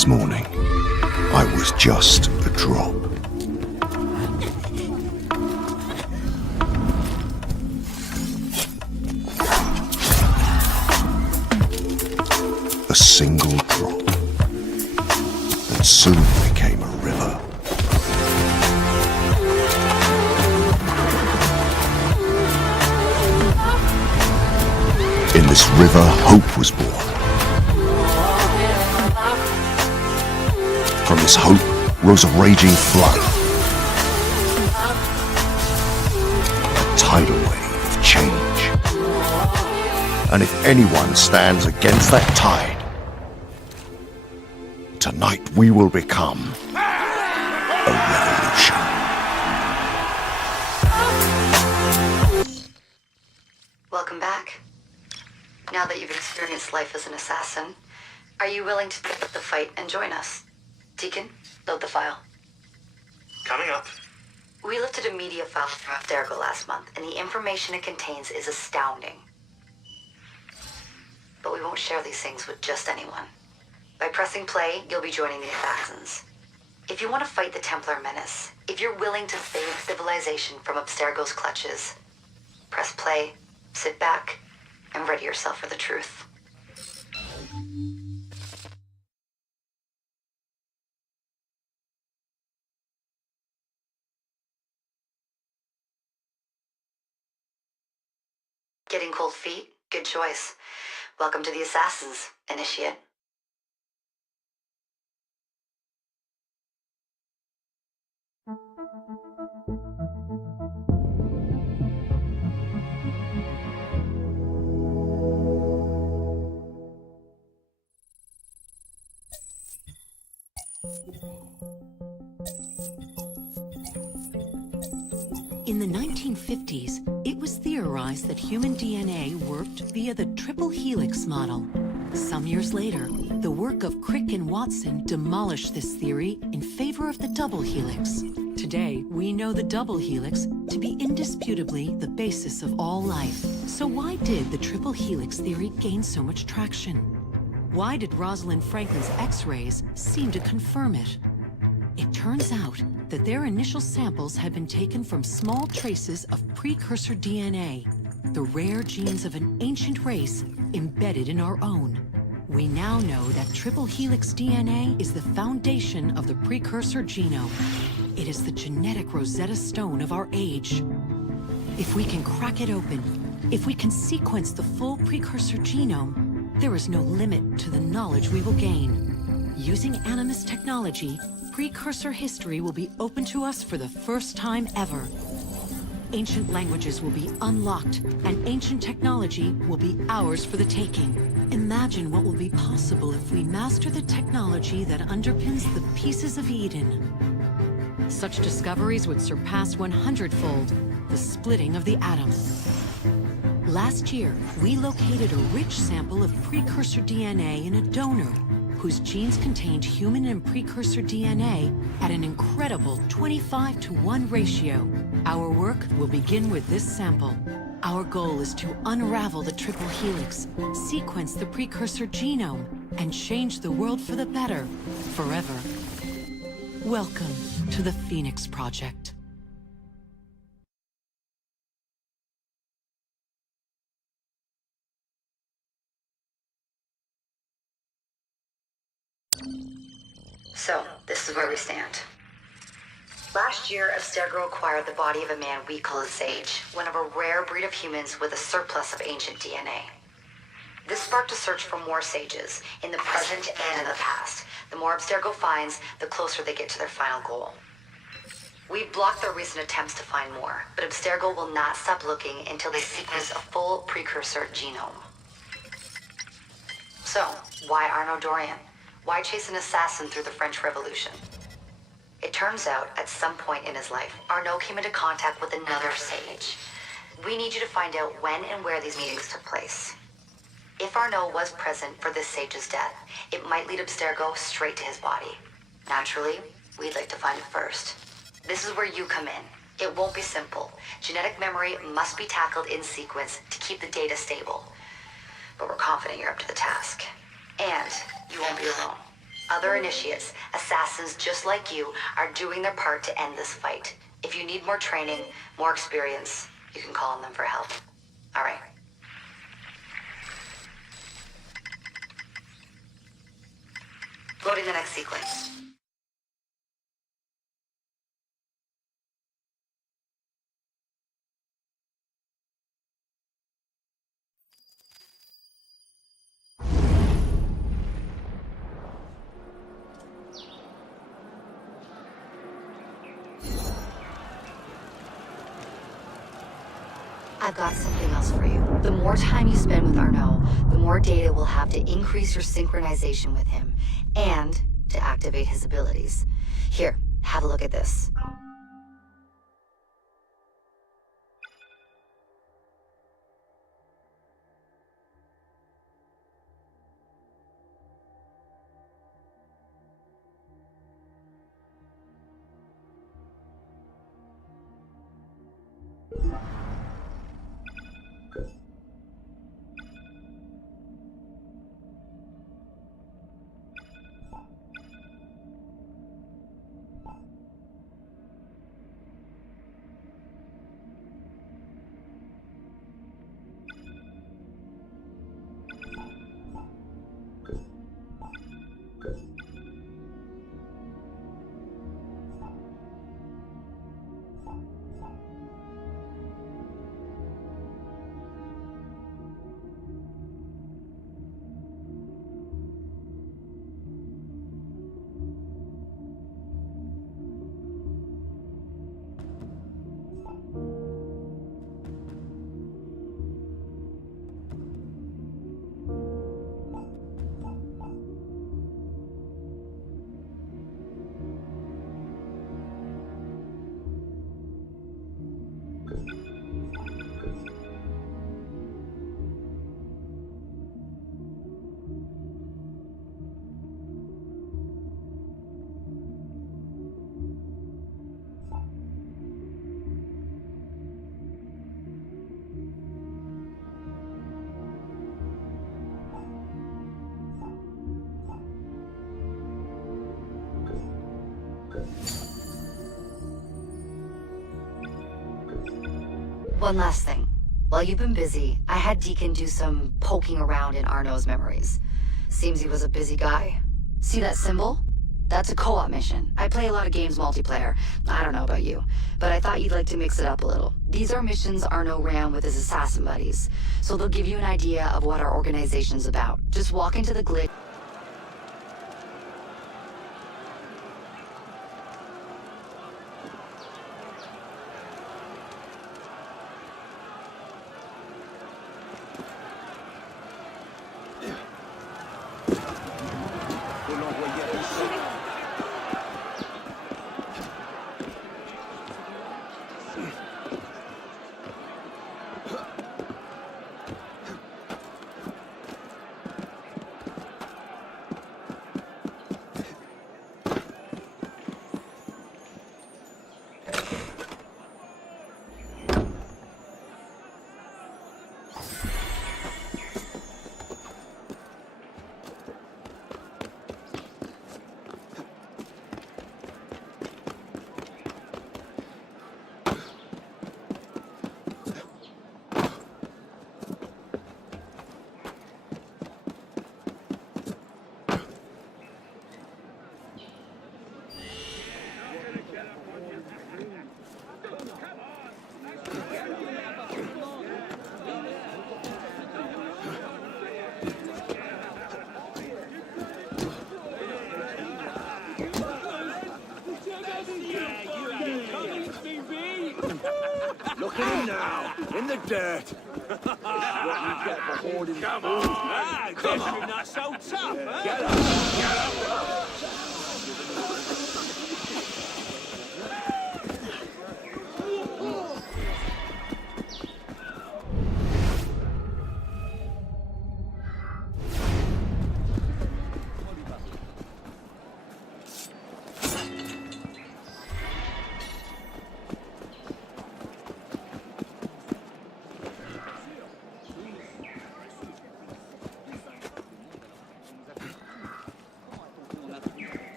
this morning, I was just a drop. A single drop that soon became a river. In this river, hope was born. From this hope rose a raging flood, a tidal wave of change. And if anyone stands against that tide, tonight we will become a revolution. Welcome back. Now that you've experienced life as an assassin, are you willing to pick up the fight and join us? Deacon, load the file. Coming up. We lifted a media file from Abstergo last month, and the information it contains is astounding. But we won't share these things with just anyone. By pressing play, you'll be joining the assassins. If you want to fight the Templar menace, if you're willing to save civilization from Abstergo's clutches, press play, sit back, and ready yourself for the truth. Getting cold feet? Good choice. Welcome to the Assassins, Initiate. In the 1950s, it was theorized that human DNA worked via the triple helix model. Some years later, the work of Crick and Watson demolished this theory in favor of the double helix. Today, we know the double helix to be indisputably the basis of all life. So why did the triple helix theory gain so much traction? Why did Rosalind Franklin's X-rays seem to confirm it? It turns out that their initial samples had been taken from small traces of precursor DNA, the rare genes of an ancient race embedded in our own. We now know that triple helix DNA is the foundation of the precursor genome. It is the genetic Rosetta Stone of our age. If we can crack it open, if we can sequence the full precursor genome, there is no limit to the knowledge we will gain. Using Animus technology, precursor history will be open to us for the first time ever. Ancient languages will be unlocked, and ancient technology will be ours for the taking. Imagine what will be possible if we master the technology that underpins the pieces of Eden. Such discoveries would surpass 100-fold the splitting of the atom. Last year, we located a rich sample of precursor DNA in a donor whose genes contained human and precursor DNA at an incredible 25-to-1 ratio. Our work will begin with this sample. Our goal is to unravel the triple helix, sequence the precursor genome, and change the world for the better, forever. Welcome to the Phoenix Project. So, this is where we stand. Last year, Abstergo acquired the body of a man we call a Sage, one of a rare breed of humans with a surplus of ancient DNA. This sparked a search for more Sages, in the present and in the past. The more Abstergo finds, the closer they get to their final goal. We've blocked their recent attempts to find more, but Abstergo will not stop looking until they sequence a full precursor genome. So, why Arnaud Dorian? Why chase an assassin through the French Revolution? It turns out, at some point in his life, Arnaud came into contact with another Sage. We need you to find out when and where these meetings took place. If Arnaud was present for this Sage's death, it might lead Abstergo straight to his body. Naturally, we'd like to find it first. This is where you come in. It won't be simple. Genetic memory must be tackled in sequence to keep the data stable. But we're confident you're up to the task. And you won't be alone. Other initiates, assassins just like you, are doing their part to end this fight. If you need more training, more experience, you can call on them for help. All right. Loading the next sequence. I've got something else for you. The more time you spend with Arnaud, the more data we'll have to increase your synchronization with him, and to activate his abilities. Here, have a look at this. One last thing. While you've been busy, I had Deacon do some poking around in Arnaud's memories. Seems he was a busy guy. See that symbol? That's a co-op mission. I play a lot of games multiplayer. I don't know about you, but I thought you'd like to mix it up a little. These are missions Arnaud ran with his assassin buddies, so they'll give you an idea of what our organization's about. Just walk into the glitch. Look at him now, in the dirt. This is what you get for hoarding. Come on, I guess you're not so tough, huh? Get up, get up.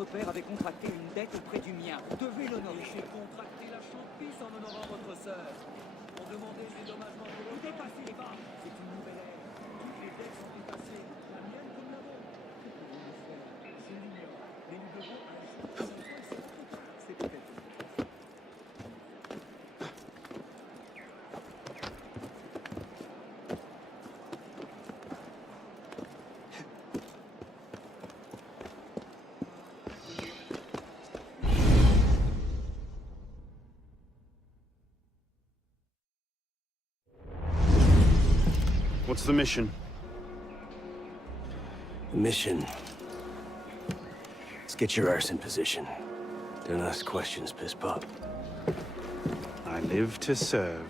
votre père avait contracté une dette auprès du mien. Vous devez l'honorer. J'ai contracté la champise en honorant votre sœur. On demandait des dommagements pour vous dépasser les bas. C'est une nouvelle ère. Toutes les dettes sont effacées. La mienne comme la vôtre. Que pouvons-nous faire? Je l'ignore. Mais nous devons agir. C'est peut-être. What's the mission? Mission. Let's get your arse in position. Don't ask questions, piss pop. I live to serve.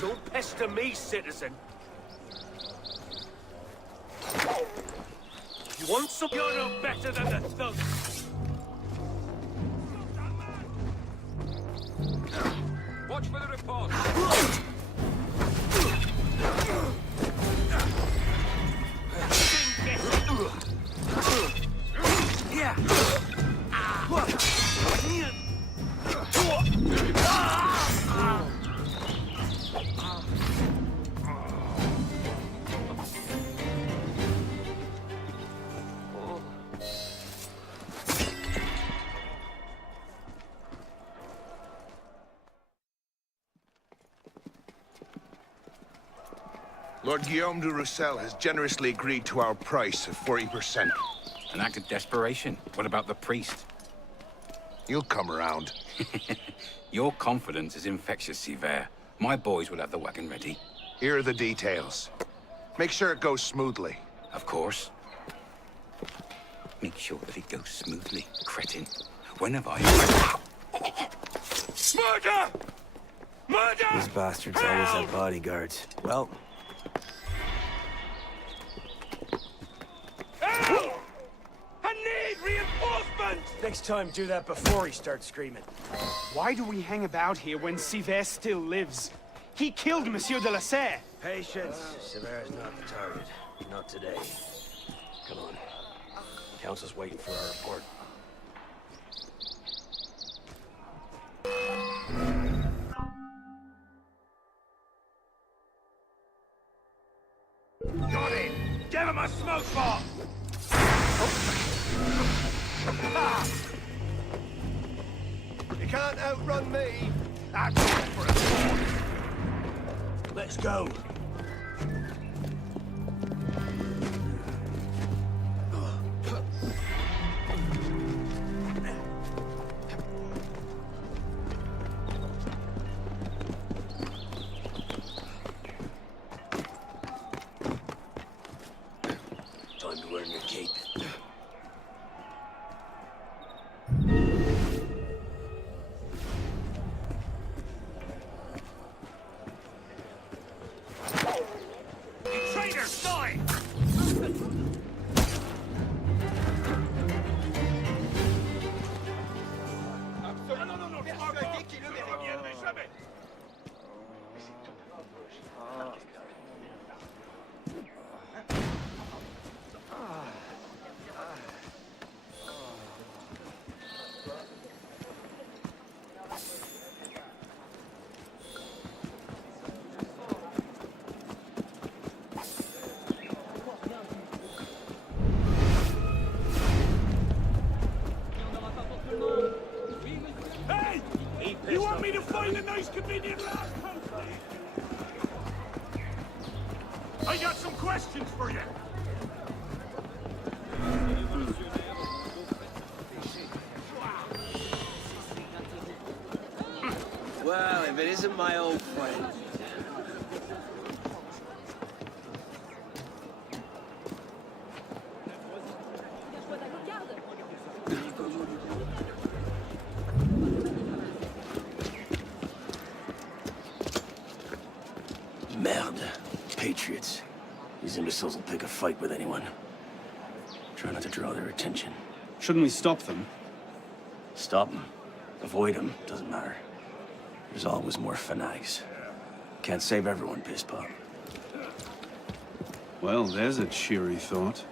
Don't pester me, citizen. You want some? You're no better than the thugs. Watch for the report. Yeah. Lord Guillaume de Roussel has generously agreed to our price of 40%. An act of desperation. What about the priest? You'll come around. Your confidence is infectious, Sivert. My boys will have the wagon ready. Here are the details. Make sure it goes smoothly. Of course. Make sure that it goes smoothly, cretin. When have I... Murder! Murder! These bastards always have bodyguards. Well, Help! I need reinforcements! next time do that before he starts screaming. Why do we hang about here when Sivert still lives? He killed Monsieur de la Serre. Patience. Sever's not the target. Not today. Come on. Council's waiting for our report. Got him! Give him a smoke bomb! You can't outrun me. That's all for a sword. Let's go. Time to earn your cape. I got some questions for you. Well, if it isn't my old friend. Merde. Patriots. These imbeciles will pick a fight with anyone. Try not to draw their attention. Shouldn't we stop them? Stop them. Avoid them. Doesn't matter. There's always more fanatics. Can't save everyone, piss pop. Well, there's a cheery thought.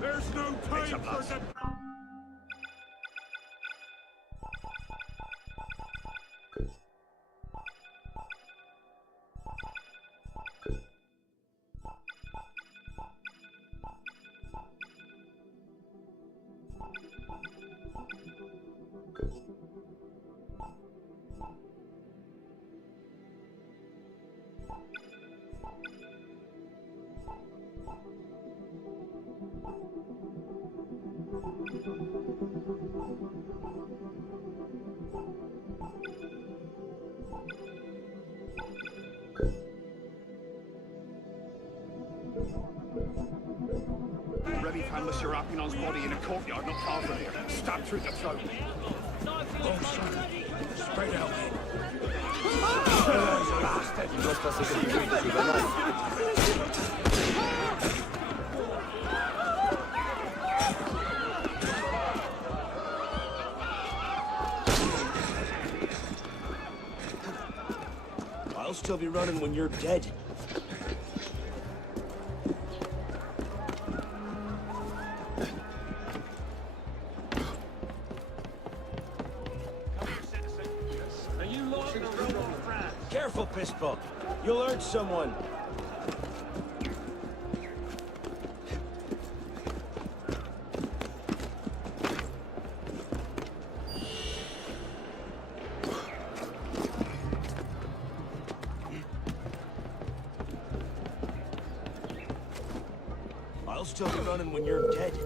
There's no time for the... Remy found Monsieur Arpinon's body in a courtyard not far from here. Stabbed through the throat. Oh, son. Spread out. I'll still be running when you're dead. Careful, Pistol. You'll hurt someone. I'll still be running when you're dead.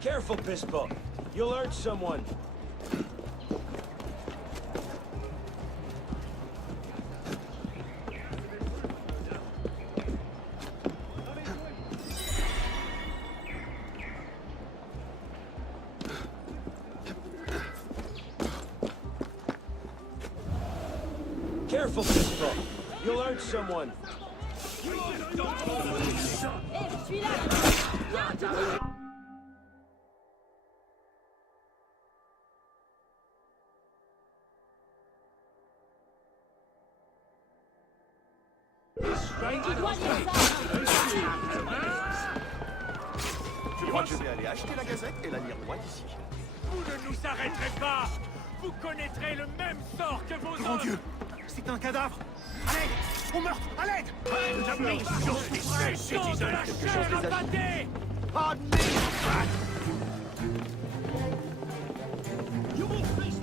Careful, Pistol. You'll hurt someone. Careful, Pistol. You'll hurt someone. Je crois que je vais aller acheter la gazette et la lire loin d'ici. Vous ne nous arrêterez pas. Vous connaîtrez le même sort que vos hommes. Grand Dieu, c'est un cadavre. À l'aide, au meurtre, à l'aide. La mission fichée, citizen. Quelque chose les agite. Pardon me. You will face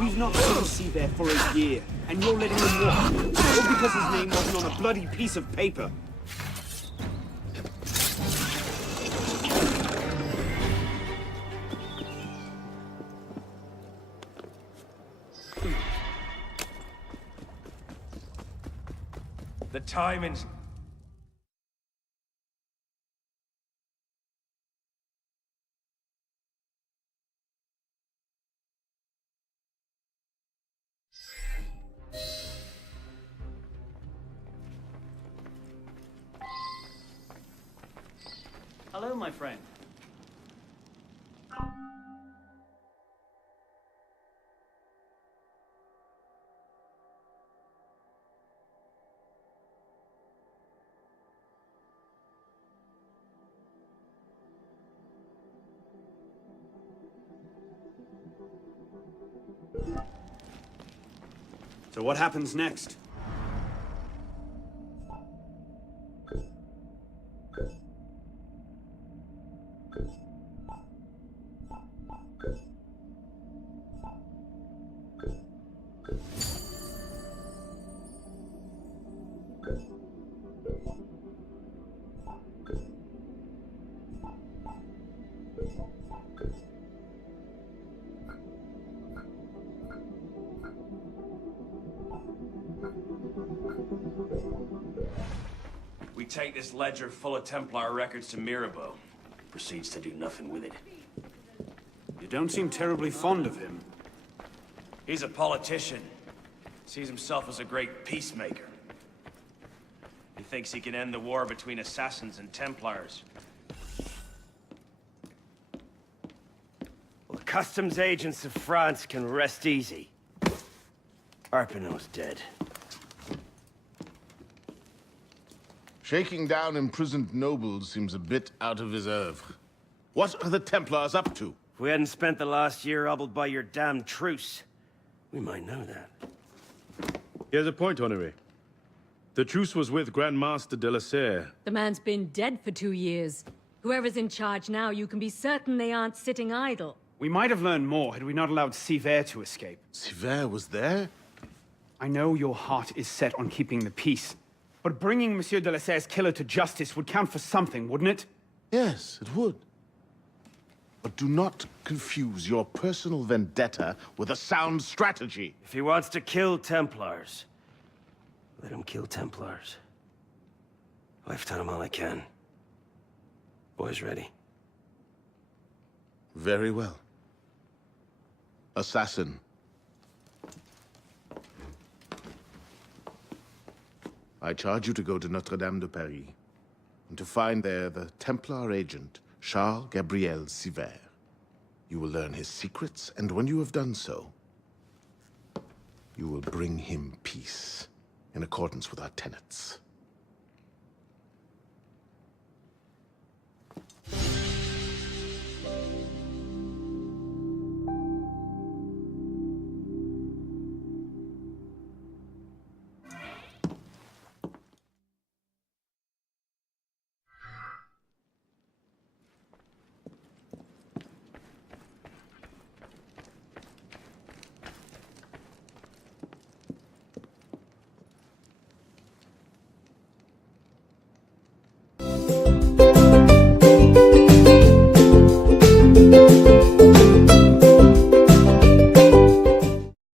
We've not seen Seaver for a year, and you're letting him walk. All because his name wasn't on a bloody piece of paper. timing's... Hello, my friend. So what happens next? We take this ledger full of Templar records to Mirabeau. Proceeds to do nothing with it. You don't seem terribly fond of him. He's a politician. Sees himself as a great peacemaker. He thinks he can end the war between assassins and Templars. Well, the customs agents of France can rest easy. Arpinot's dead. Shaking down imprisoned nobles seems a bit out of his oeuvre. What are the Templars up to? If we hadn't spent the last year hobbled by your damn truce, we might know that. Here's a point, Honoré. The truce was with Grand Master de la Serre. The man's been dead for 2 years. Whoever's in charge now, you can be certain they aren't sitting idle. We might have learned more had we not allowed Sivert to escape. Sivert was there? I know your heart is set on keeping the peace, but bringing Monsieur de la Serre's killer to justice would count for something, wouldn't it? Yes, it would. But do not confuse your personal vendetta with a sound strategy. If he wants to kill Templars, let him kill Templars. I've done him all I can. Boys ready? Very well. Assassin. I charge you to go to Notre-Dame de Paris, and to find there the Templar agent, Charles Gabriel Sivert. You will learn his secrets, and when you have done so, you will bring him peace, in accordance with our tenets.